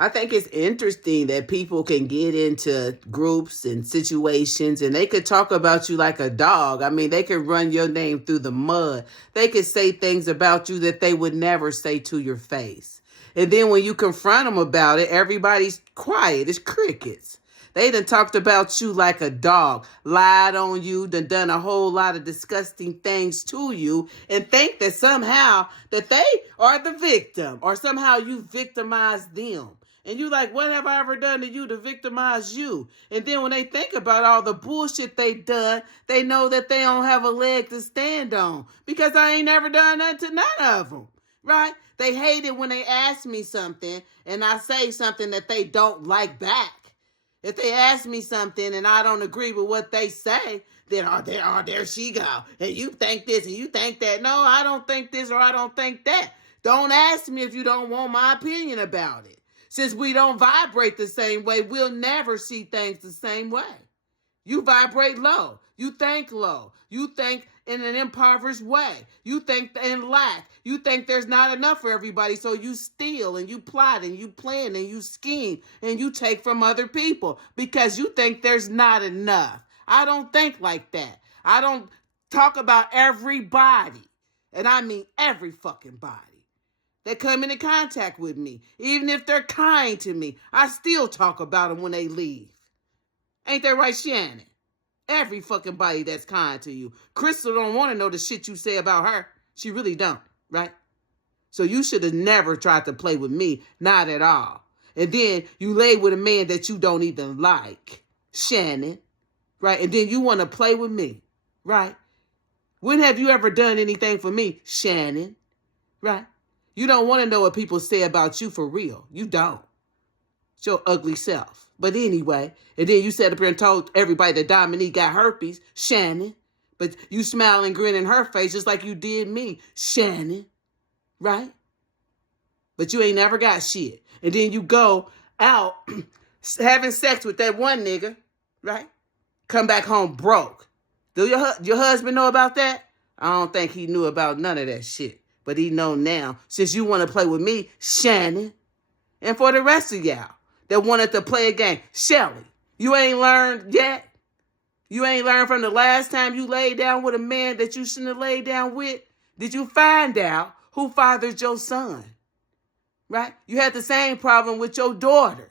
I think it's interesting that people can get into groups and situations and they could talk about you like a dog. I mean, they could run your name through the mud. They could say things about you that they would never say to your face. And then when you confront them about it, everybody's quiet. It's crickets. They done talked about you like a dog, lied on you, done a whole lot of disgusting things to you, and think that somehow that they are the victim or somehow you victimized them. And you like, what have I ever done to you to victimize you? And then when they think about all the bullshit they done, they know that they don't have a leg to stand on because I ain't never done that to none of them, right? They hate it when they ask me something and I say something that they don't like back. If they ask me something and I don't agree with what they say, then there she go. And you think this and you think that. No, I don't think this or I don't think that. Don't ask me if you don't want my opinion about it. Since we don't vibrate the same way, we'll never see things the same way. You vibrate low. You think low. You think in an impoverished way. You think in lack. You think there's not enough for everybody, so you steal and you plot and you plan and you scheme and you take from other people because you think there's not enough. I don't think like that. I don't talk about everybody, and I mean every fucking body that come into contact with me. Even if they're kind to me, I still talk about them when they leave. Ain't that right, Shannon? Every fucking body that's kind to you. Crystal don't want to know the shit you say about her. She really don't, right? So you should have never tried to play with me. Not at all. And then you lay with a man that you don't even like. Shannon. Right? And then you want to play with me. Right? When have you ever done anything for me? Shannon. Right? You don't want to know what people say about you for real. You don't. It's your ugly self. But anyway, and then you sat up here and told everybody that Dominique got herpes, Shannon. But you smile and grin in her face just like you did me, Shannon. Right? But you ain't never got shit. And then you go out having sex with that one nigga, right? Come back home broke. Do your husband know about that? I don't think he knew about none of that shit. But he know now, since you want to play with me, Shannon. And for the rest of y'all that wanted to play a game, Shelly, you ain't learned yet? You ain't learned from the last time you laid down with a man that you shouldn't have laid down with? Did you find out who fathered your son? Right? You had the same problem with your daughter.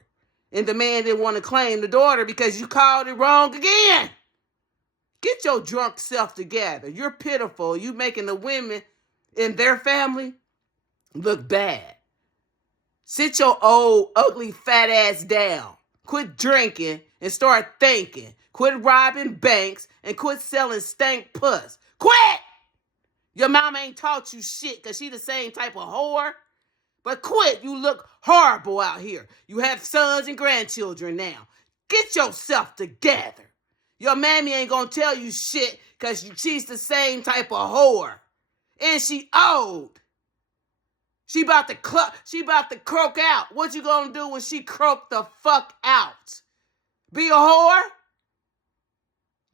And the man didn't want to claim the daughter because you called it wrong again. Get your drunk self together. You're pitiful. You making the women in their family look bad. Sit your old, ugly, fat ass down. Quit drinking and start thinking. Quit robbing banks and quit selling stank puss. Quit! Your mama ain't taught you shit because she the same type of whore. But quit. You look horrible out here. You have sons and grandchildren now. Get yourself together. Your mammy ain't gonna tell you shit because she's the same type of whore. And she old. She about to croak out. What you gonna do when she croak the fuck out? Be a whore?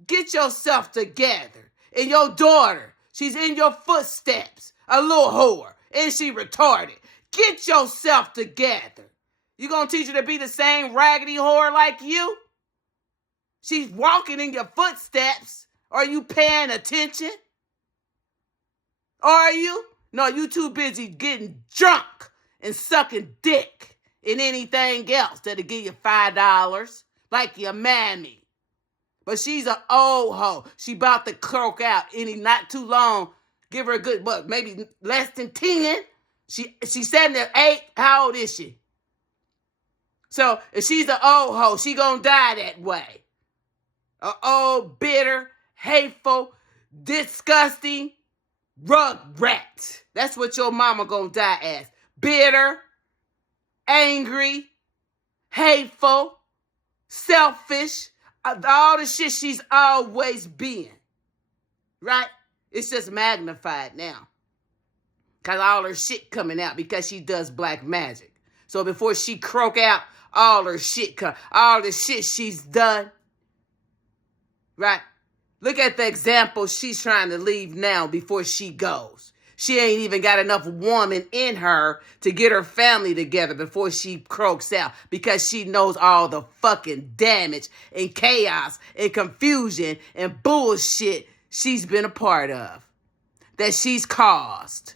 Get yourself together. And your daughter, she's in your footsteps. A little whore. And she retarded. Get yourself together. You gonna teach her to be the same raggedy whore like you? She's walking in your footsteps. Are you paying attention? Are you? No, you too busy getting drunk and sucking dick and anything else that'll give you $5 like your mammy. But she's an old hoe. She about to croak out any not too long. Give her a good, maybe less than 10. She's 78. How old is she? So if she's an old hoe, she gonna die that way. An old, bitter, hateful, disgusting rug rat. That's what your mama gonna die as. Bitter, angry, hateful, selfish, all the shit she's always been. Right? It's just magnified now. Because all her shit coming out because she does black magic. So before she croak out, all her shit all the shit she's done. Right? Look at the example she's trying to leave now before she goes. She ain't even got enough woman in her to get her family together before she croaks out because she knows all the fucking damage and chaos and confusion and bullshit she's been a part of, that she's caused.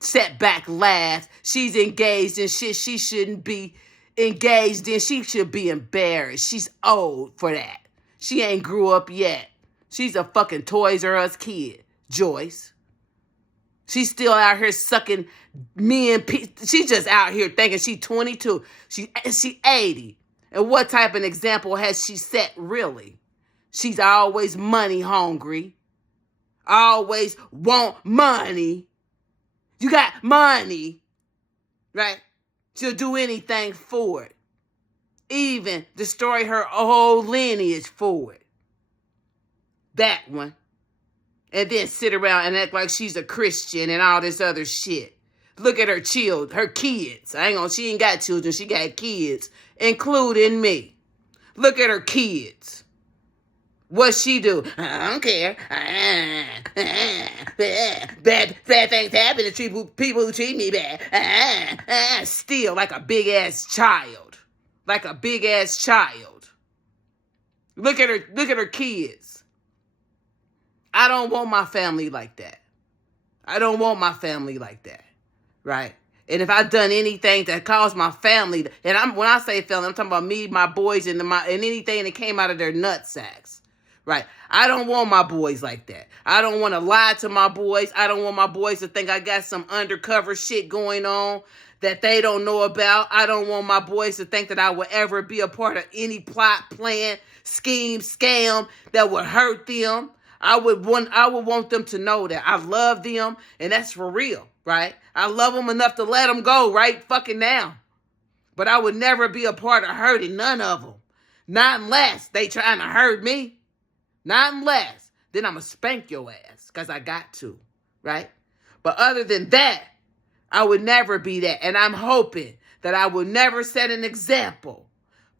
Setback laughs. She's engaged in shit she shouldn't be engaged in. She should be embarrassed. She's old for that. She ain't grew up yet. She's a fucking Toys R Us kid, Joyce. She's still out here sucking men. She's just out here thinking she's 22. She 80. And what type of example has she set, really? She's always money hungry. Always want money. You got money, right? She'll do anything for it. Even destroy her whole lineage for it. That one. And then sit around and act like she's a Christian and all this other shit. Look at her kids. She ain't got children, she got kids, including me. Look at her kids. What she do? I don't care. Bad things happen to people who treat me bad. Still like a big ass child. Like a big ass child. Look at her kids. I don't want my family like that. I don't want my family like that. Right? And if I've done anything that caused my family, and when I say family, I'm talking about me, my boys, and anything that came out of their nut sacks. Right? I don't want my boys like that. I don't want to lie to my boys. I don't want my boys to think I got some undercover shit going on that they don't know about. I don't want my boys to think that I will ever be a part of any plot, plan, scheme, scam that would hurt them. I would want them to know that I love them, and that's for real, right? I love them enough to let them go right fucking now. But I would never be a part of hurting none of them. Not unless they trying to hurt me. Not unless. Then I'm going to spank your ass because I got to, right? But other than that, I would never be that. And I'm hoping that I will never set an example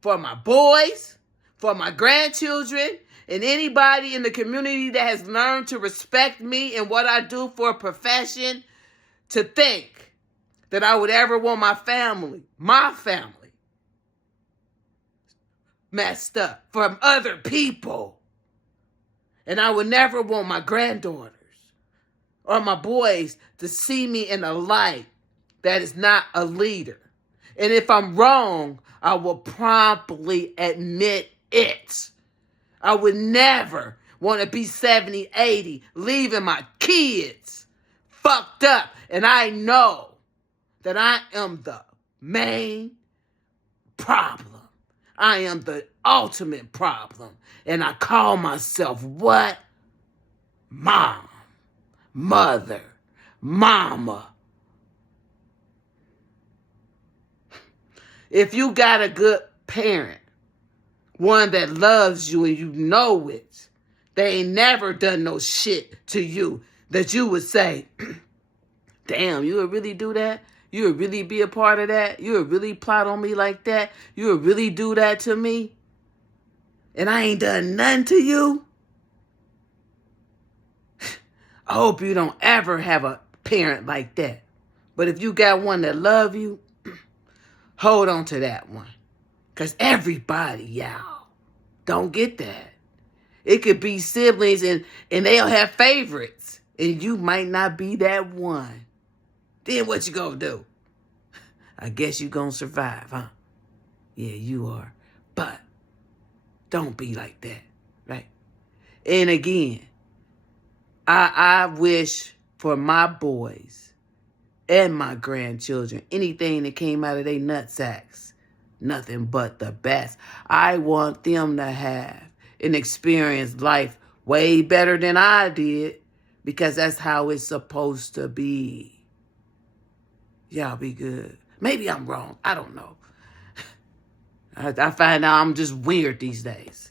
for my boys, for my grandchildren, and anybody in the community that has learned to respect me and what I do for a profession, to think that I would ever want my family, messed up from other people. And I would never want my granddaughters or my boys to see me in a light that is not a leader. And if I'm wrong, I will promptly admit it. I would never want to be 70, 80, leaving my kids fucked up. And I know that I am the main problem. I am the ultimate problem. And I call myself what? Mom. Mother. Mama. If you got a good parent, one that loves you and you know it, they ain't never done no shit to you that you would say, damn, you would really do that? You would really be a part of that? You would really plot on me like that? You would really do that to me? And I ain't done nothing to you? I hope you don't ever have a parent like that. But if you got one that love you, hold on to that one. Because everybody, y'all, don't get that. It could be siblings and they'll have favorites. And you might not be that one. Then what you gonna do? I guess you gonna survive, huh? Yeah, you are. But don't be like that, right? And again, I wish for my boys and my grandchildren, anything that came out of their nutsacks, nothing but the best. I want them to have and experience life way better than I did, because that's how it's supposed to be. Y'all be good. Maybe I'm wrong. I don't know. I find out I'm just weird these days.